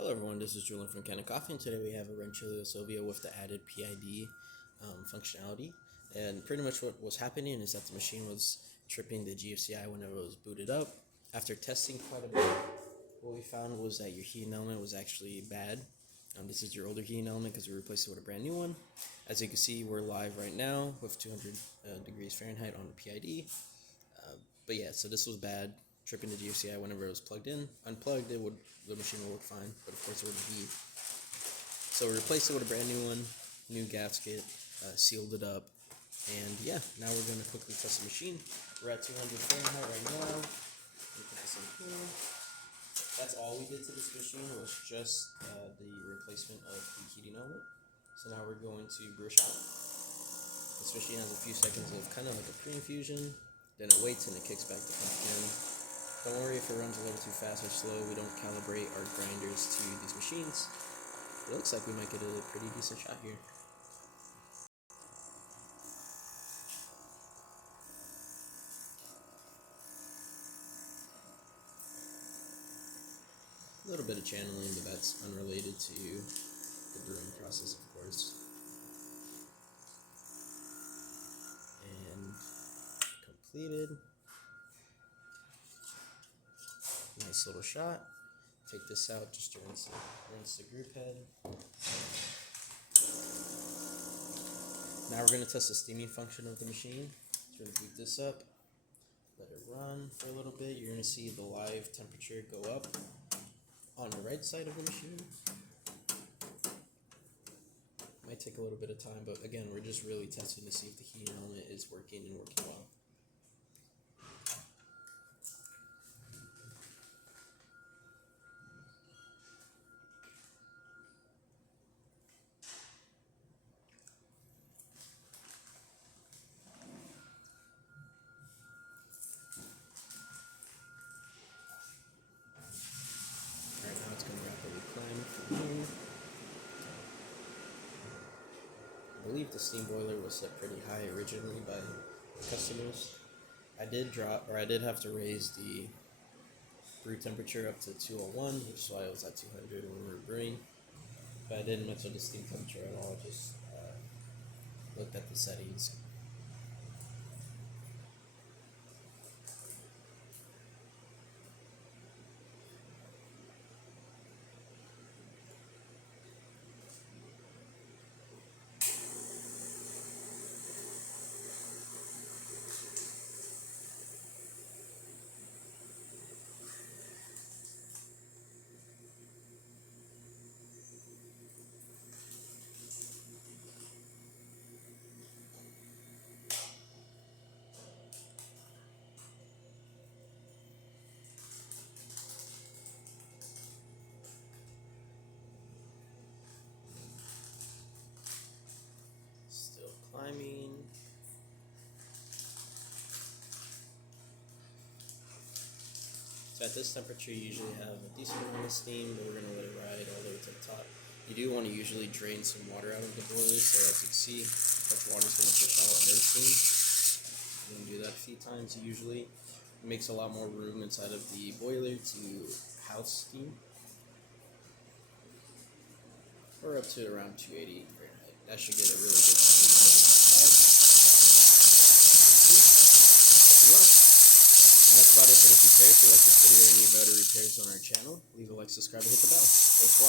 Hello everyone, this is Julian from Kanen Coffee, and today we have a Rancilio Silvia with the added PID functionality. And pretty much what was happening is that the machine was tripping the GFCI whenever it was booted up. After testing quite a bit, what we found was that your heating element was actually bad. This is your older heating element because we replaced it with a brand new one. As you can see, we're live right now with 200 degrees Fahrenheit on the PID. But yeah, so this was bad, tripping the GFCI whenever it was plugged in. Unplugged, the machine would work fine, but of course it wouldn't heat. So we replaced it with a brand new one, new gasket, sealed it up, and yeah, now we're going to quickly test the machine. We're at 200 Fahrenheit right now. Let me put this in here. That's all we did to this machine was just the replacement of the heating element. So now we're going to brew a shot. This machine has a few seconds of kind of like a pre-infusion, then it waits and it kicks back the pump again. Don't worry if it runs a little too fast or slow, we don't calibrate our grinders to these machines. It looks like we might get a pretty decent shot here. A little bit of channeling, but that's unrelated to the brewing process, of course. And completed. Nice little shot. Take this out just to rinse the group head. Now we're going to test the steaming function of the machine. So we're going to boot this up, let it run for a little bit. You're going to see the live temperature go up on the right side of the machine. Might take a little bit of time, but again, we're just really testing to see if the heating element is working and working well. Alright, now it's going to rapidly climb from here. I believe the steam boiler was set pretty high originally by the customers. I did have to raise the brew temperature up to 201, which is why it was at 200 when we were brewing. But I didn't mess with the steam temperature at all, just looked at the settings. Still climbing. So at this temperature, you usually have a decent amount of steam, but we're going to let it ride all the way to the top. You do want to usually drain some water out of the boiler, so as you can see, that water's going to push out more steam. You're going to do that a few times usually. It makes a lot more room inside of the boiler to house steam. Or up to around 280 Fahrenheit. That should get a really good steam on the outside. And that's about it for this repair. If you like this video or any of our other repairs on our channel, leave a like, subscribe, and hit the bell. Thanks.